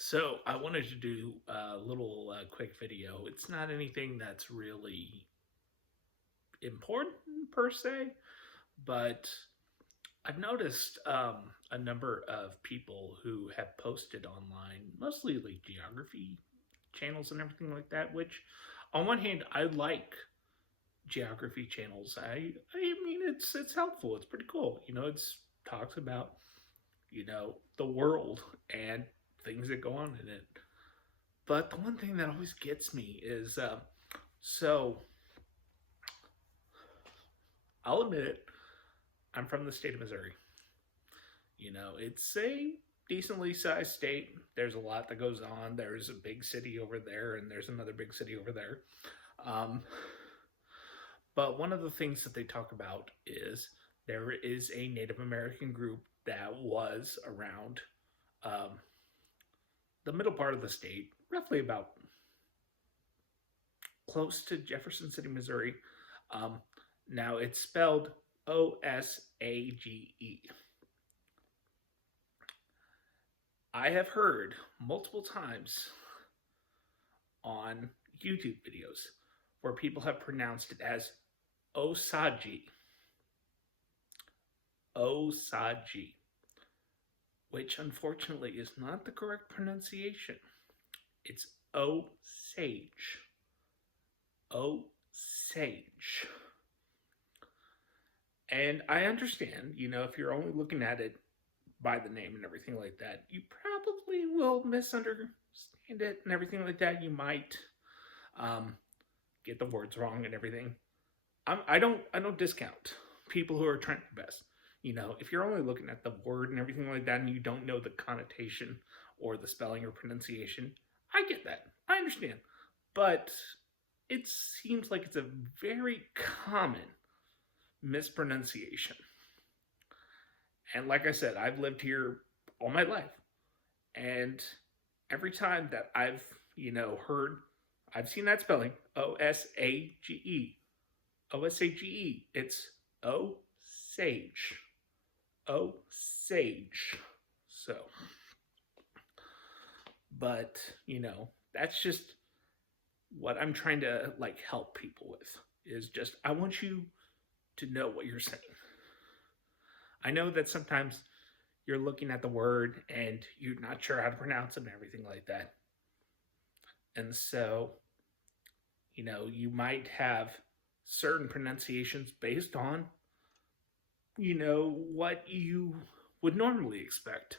So I wanted to do a little quick video. It's not anything that's really important per se, but I've noticed a number of people who have posted online, mostly like geography channels and everything like that. Which, on one hand, I like geography channels. I mean, it's helpful. It's pretty cool. It's talks about the world and things that go on in it. But the one thing that always gets me is so I'll admit it, I'm from the state of Missouri. It's a decently sized state. There's a lot that goes on. There's a big city over there, and there's another big city over there. Um, but one of the things that they talk about is there is a Native American group that was around um, the middle part of the state, roughly about close to Jefferson City, Missouri. Um, Now it's spelled Osage. I have heard multiple times on YouTube videos where people have pronounced it as Osage. Osage, which unfortunately is not the correct pronunciation. It's Osage. Osage. And I understand, if you're only looking at it by the name and everything like that, you probably will misunderstand it and everything like that. You might um, get the words wrong and everything. I don't discount people who are trying their best. If you're only looking at the word and everything like that, and you don't know the connotation or the spelling or pronunciation, I get that. I understand, but it seems like it's a very common mispronunciation. And like I said, I've lived here all my life. And every time that I've I've seen that spelling, Osage. Osage. It's Osage. Osage. So, but, that's just what I'm trying to help people with is just I want you to know what you're saying. I know that sometimes you're looking at the word and you're not sure how to pronounce it and everything like that. And so, you might have certain pronunciations based on, what you would normally expect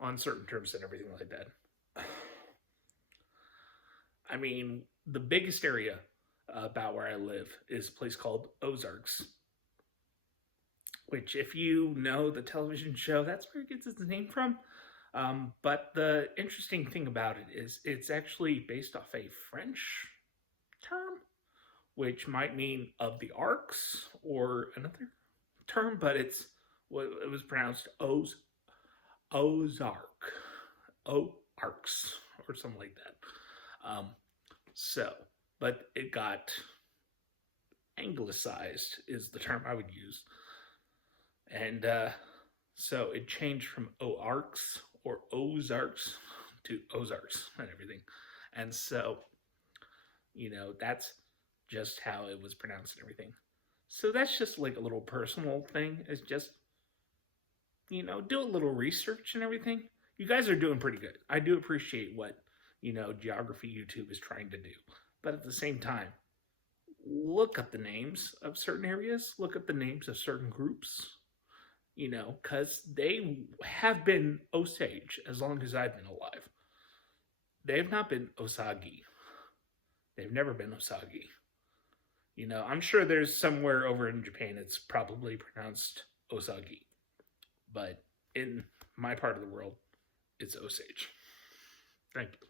on certain terms and everything like that. I mean, the biggest area about where I live is a place called Ozarks, which, if you know the television show, that's where it gets its name from. But the interesting thing about it is it's actually based off a French term, which might mean of the arcs or another term, but it was pronounced Ozark, Arcs, or something like that. So, but it got anglicized is the term I would use. And so it changed from Oarks or Ozarks to Ozarks and everything. And so, that's just how it was pronounced and everything. So that's just like a little personal thing. It's just, do a little research and everything. You guys are doing pretty good. I do appreciate what, Geography YouTube is trying to do. But at the same time, look up the names of certain areas, look up the names of certain groups, because they have been Osage as long as I've been alive. They've not been Osage. They've never been Osage. I'm sure there's somewhere over in Japan it's probably pronounced Osage. But in my part of the world, it's Osage. Thank you.